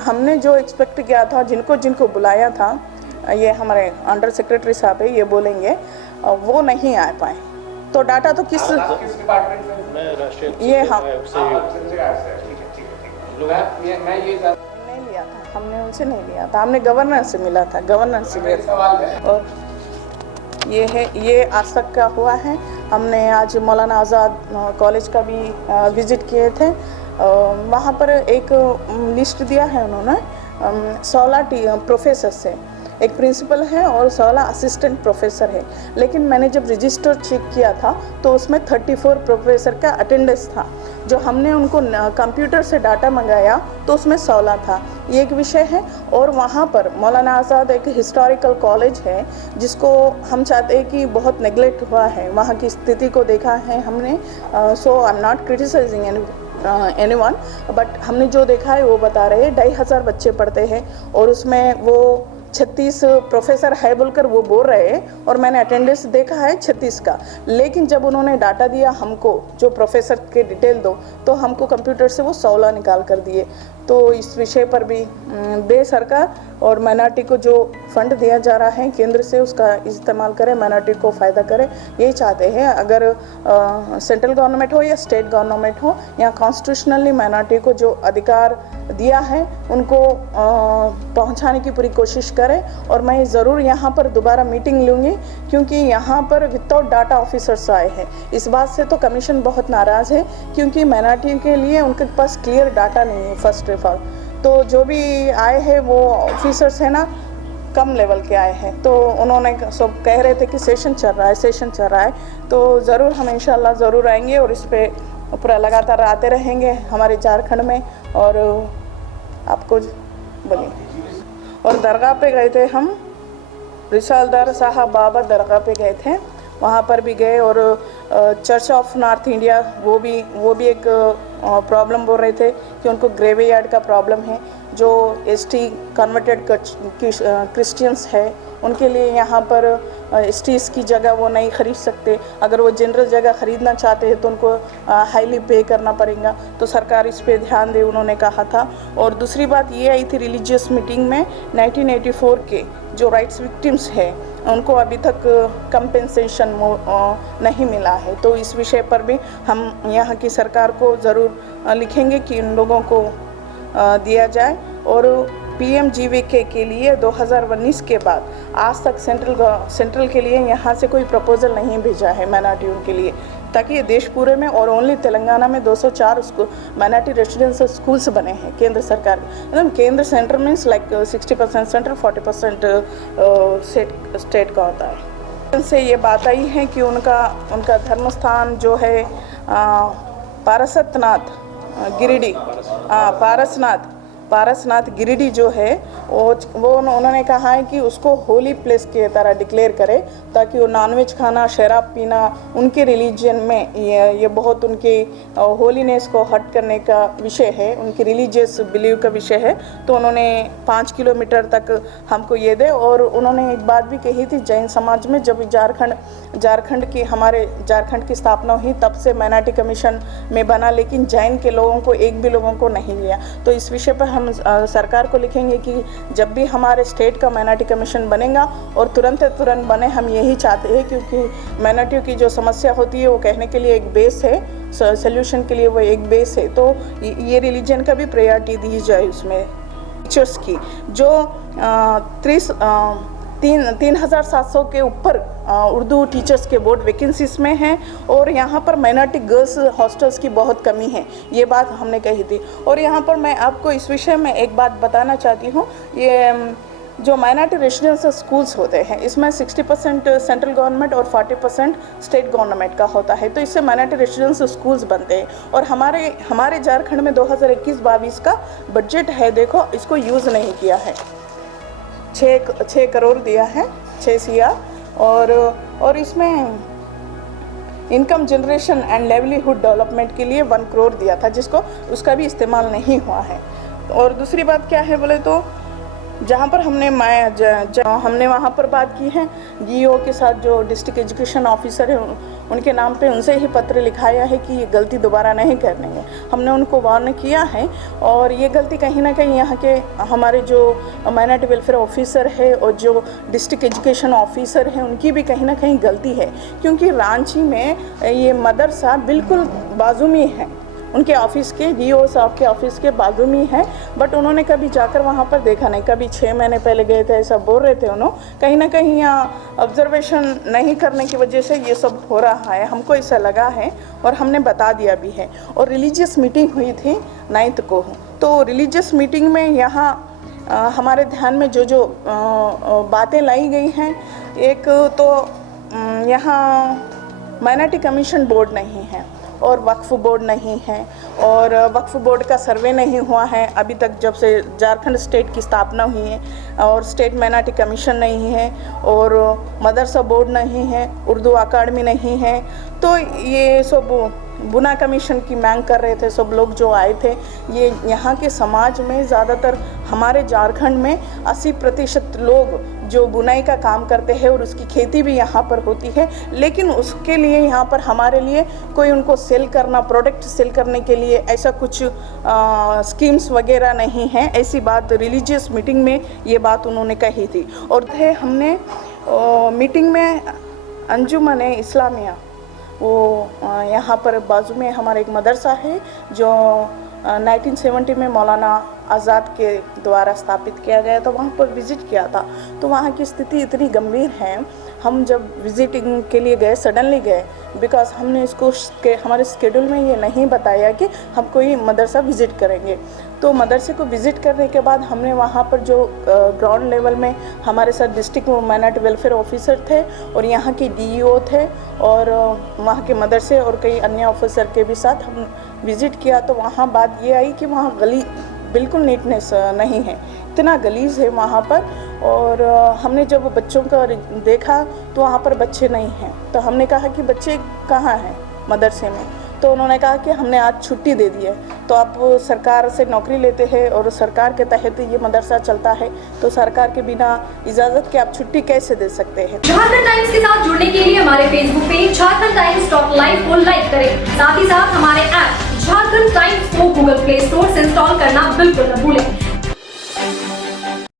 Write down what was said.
हमने जो एक्सपेक्ट किया था, जिनको जिनको बुलाया था, ये हमारे अंडर सेक्रेटरी साहब है, ये बोलेंगे वो नहीं आ पाए। तो डाटा तो किस डिपार्टमेंट में? मैं राष्ट्रीय ये हम मैं ये नहीं लिया था, हमने उनसे नहीं लिया था, हमने गवर्नर से मिला था, गवर्नर से लिया था। और ये है, ये आज तक का हुआ है। हमने आज मौलाना आज़ाद कॉलेज का भी विज़िट किए थे। वहाँ पर एक लिस्ट दिया है उन्होंने, 16 प्रोफेसर से, एक प्रिंसिपल है और 16 असिस्टेंट प्रोफेसर है। लेकिन मैंने जब रजिस्टर चेक किया था तो उसमें 34 प्रोफेसर का अटेंडेंस था। जो हमने उनको कंप्यूटर से डाटा मंगाया तो उसमें 16 था। ये एक विषय है। और वहाँ पर मौलाना आज़ाद एक हिस्टोरिकल कॉलेज है जिसको हम चाहते हैं कि बहुत नेगलेक्ट हुआ है, वहाँ की स्थिति को देखा है हमने। So I am not criticising anyone, but हमने जो देखा है वो बता रहे हैं। 2,500 बच्चे पढ़ते हैं और उसमें वो 36 प्रोफेसर है बोलकर वो बोल रहे हैं, और मैंने अटेंडेंस देखा है 36 का। लेकिन जब उन्होंने डाटा दिया हमको, जो प्रोफेसर के डिटेल दो, तो हमको कंप्यूटर से वो 16 निकाल कर दिए। तो इस विषय पर भी दे सरकार, और माइनॉरिटी को जो फंड दिया जा रहा है केंद्र से उसका इस्तेमाल करें, माइनॉरिटी को फ़ायदा करें, यही चाहते हैं। अगर सेंट्रल गवर्नमेंट हो या स्टेट गवर्नमेंट हो, यहाँ कॉन्स्टिट्यूशनली माइनॉरिटी को जो अधिकार दिया है उनको पहुंचाने की पूरी कोशिश करें। और मैं ज़रूर यहाँ पर दोबारा मीटिंग लूँगी, क्योंकि यहाँ पर विदाउट डाटा ऑफिसर्स आए हैं। इस बात से तो कमीशन बहुत नाराज़ है, क्योंकि माइनॉरिटी के लिए उनके पास क्लियर डाटा नहीं है फर्स्ट ऑफ ऑल। तो जो भी आए हैं वो ऑफिसर्स हैं ना, कम लेवल के आए हैं। तो उन्होंने सब कह रहे थे कि सेशन चल रहा है, तो ज़रूर हम इंशाल्लाह ज़रूर आएंगे और इस पर पूरा लगातार आते रहेंगे हमारे झारखंड में। और आपको बोलिए, और दरगाह पे गए थे हम, रिसालदार साहब बाबा दरगाह पे गए थे, वहाँ पर भी गए। और चर्च ऑफ नॉर्थ इंडिया वो भी एक प्रॉब्लम बोल रहे थे कि उनको ग्रेवयार्ड का प्रॉब्लम है। जो एसटी कन्वर्टेड क्रिश्चियंस है उनके लिए यहाँ पर एसटीज़ की जगह वो नहीं खरीद सकते। अगर वो जनरल जगह ख़रीदना चाहते हैं तो उनको हाईली पे करना पड़ेगा। तो सरकार इस पे ध्यान दे, उन्होंने कहा था। और दूसरी बात ये आई थी रिलीजियस मीटिंग में, 1984 के जो राइट्स विक्टिम्स है उनको अभी तक कंपेंसेशन नहीं मिला है। तो इस विषय पर भी हम यहाँ की सरकार को ज़रूर लिखेंगे कि इन लोगों को दिया जाए। और PMGVK के लिए 2019 के बाद आज तक सेंट्रल के लिए यहाँ से कोई प्रपोजल नहीं भेजा है माइनॉरिटियों के लिए, ताकि ये देश पूरे में और ओनली तेलंगाना में 204 माइनॉरिटी रेसिडेंशियल स्कूल्स बने हैं केंद्र सरकार के। मतलब केंद्र centre means like 60% central, 40% state का होता है। से ये बात आई है कि उनका धर्म स्थान जो है पारसनाथ गिरिडीह जो है वो उन्होंने कहा है कि उसको होली प्लेस की तरह डिक्लेयर करे, ताकि वो नॉनवेज खाना, शराब पीना उनके रिलीजन में ये बहुत उनके होलीनेस को हट करने का विषय है, उनकी रिलीजियस बिलीव का विषय है। तो उन्होंने 5 किलोमीटर तक हमको ये दे। और उन्होंने एक बात भी कही थी, जैन समाज में जब हमारे झारखंड की स्थापना हुई तब से माइनॉरिटी कमीशन में बना, लेकिन जैन के लोगों को एक भी लोगों को नहीं लिया। तो इस विषय पर हम सरकार को लिखेंगे कि जब भी हमारे स्टेट का माइनॉरिटी कमीशन बनेगा और तुरंत बने, हम यही चाहते हैं, क्योंकि माइनॉरिटियों की जो समस्या होती है वो कहने के लिए एक बेस है, सोल्यूशन के लिए वो एक बेस है। तो ये रिलीजन का भी प्रायोरिटी दी जाए उसमें। टीचर्स की जो 3,700 के ऊपर उर्दू टीचर्स के बोर्ड वैकेंसीज में हैं, और यहाँ पर माइनॉरिटी गर्ल्स हॉस्टल्स की बहुत कमी है, ये बात हमने कही थी। और यहाँ पर मैं आपको इस विषय में एक बात बताना चाहती हूँ। ये जो माइनॉरिटी रेसिडेंशियल स्कूल्स होते हैं इसमें 60% सेंट्रल गवर्नमेंट और 40% स्टेट गवर्नमेंट का होता है। तो इससे माइनॉरिटी रेसिडेंशियल स्कूल्स बनते हैं। और हमारे झारखंड में 2021-22 का बजट है, देखो इसको यूज़ नहीं किया है। 6 करोड़ दिया है, 6 CR। और इसमें income generation and livelihood development के लिए 1 करोड़ दिया था, जिसको उसका भी इस्तेमाल नहीं हुआ है। और दूसरी बात क्या है बोले तो जहाँ पर हमने हमने वहाँ पर बात की है डीईओ के साथ, जो डिस्ट्रिक्ट एजुकेशन ऑफिसर है उनके नाम पे उनसे ही पत्र लिखाया है कि ये गलती दोबारा नहीं करनी है। हमने उनको वार्न किया है और ये गलती कहीं ना कहीं यहाँ के हमारे जो माइनॉरिटी वेलफेयर ऑफिसर है और जो डिस्ट्रिक्ट एजुकेशन ऑफिसर है उनकी भी कहीं ना कहीं गलती है, क्योंकि रांची में ये मदरसा बिल्कुल बाजू में है, उनके ऑफिस के डीओ साहब के ऑफिस के बाजू में है, बट उन्होंने कभी जाकर वहाँ पर देखा नहीं। कभी 6 महीने पहले गए थे ऐसा बोल रहे थे उन्होंने, कहीं ना कहीं यहाँ ऑब्जर्वेशन नहीं करने की वजह से ये सब हो रहा है, हमको ऐसा लगा है और हमने बता दिया भी है। और रिलीजियस मीटिंग हुई थी 9 को, तो रिलीजियस मीटिंग में यहाँ हमारे ध्यान में जो जो बातें लाई गई हैं, एक तो यहाँ माइनॉरिटी कमीशन बोर्ड नहीं है और वक्फ बोर्ड नहीं है और वक्फ बोर्ड का सर्वे नहीं हुआ है अभी तक, जब से झारखंड स्टेट की स्थापना हुई है, और स्टेट माइनॉरिटी कमीशन नहीं है और मदरसा बोर्ड नहीं है, उर्दू अकादमी नहीं है। तो ये सब बुना कमीशन की मांग कर रहे थे सब लोग जो आए थे। ये यहाँ के समाज में ज़्यादातर हमारे झारखंड में 80% लोग जो बुनाई का काम करते हैं और उसकी खेती भी यहाँ पर होती है, लेकिन उसके लिए यहाँ पर हमारे लिए कोई उनको सेल करना, प्रोडक्ट सेल करने के लिए ऐसा कुछ स्कीम्स वगैरह नहीं है। ऐसी बात रिलीजियस मीटिंग में ये बात उन्होंने कही थी। और हमने मीटिंग में अंजुमन इस्लामिया, वो यहाँ पर बाजू में हमारा एक मदरसा है जो 1970 में मौलाना आज़ाद के द्वारा स्थापित किया गया था, वहाँ पर विज़िट किया था। तो वहाँ की स्थिति इतनी गंभीर है, हम जब विज़िटिंग के लिए गए, सडनली गए, बिकॉज हमने इसको हमारे स्केड्यूल में ये नहीं बताया कि हम कोई मदरसा विज़िट करेंगे। तो मदरसे को विज़िट करने के बाद हमने वहाँ पर जो ग्राउंड लेवल में हमारे साथ डिस्ट्रिक्ट माइनॉरिटी वेलफेयर ऑफिसर थे और यहाँ के डीईओ थे और वहाँ के मदरसे और कई अन्य ऑफिसर के भी साथ हम विज़िट किया। तो वहाँ बात ये आई कि वहाँ गली बिल्कुल नीटनेस नहीं है, इतना गलीज़ है वहाँ पर। और हमने जब बच्चों का देखा तो वहाँ पर बच्चे नहीं हैं, तो हमने कहा कि बच्चे कहाँ हैं मदरसे में, तो उन्होंने कहा कि हमने आज छुट्टी दे दी है। तो आप सरकार से नौकरी लेते हैं और सरकार के तहत ये मदरसा चलता है, तो सरकार के बिना इजाज़त के आप छुट्टी कैसे दे सकते हैं। झारखंड टाइम्स के साथ जुड़ने के लिए हमारे Facebook page Jharkhand times .live को लाइक करें, साथ ही साथ हमारे ऐप झारखंड टाइम्स को गूगल प्ले स्टोर से इंस्टॉल करना बिल्कुल न भूलें।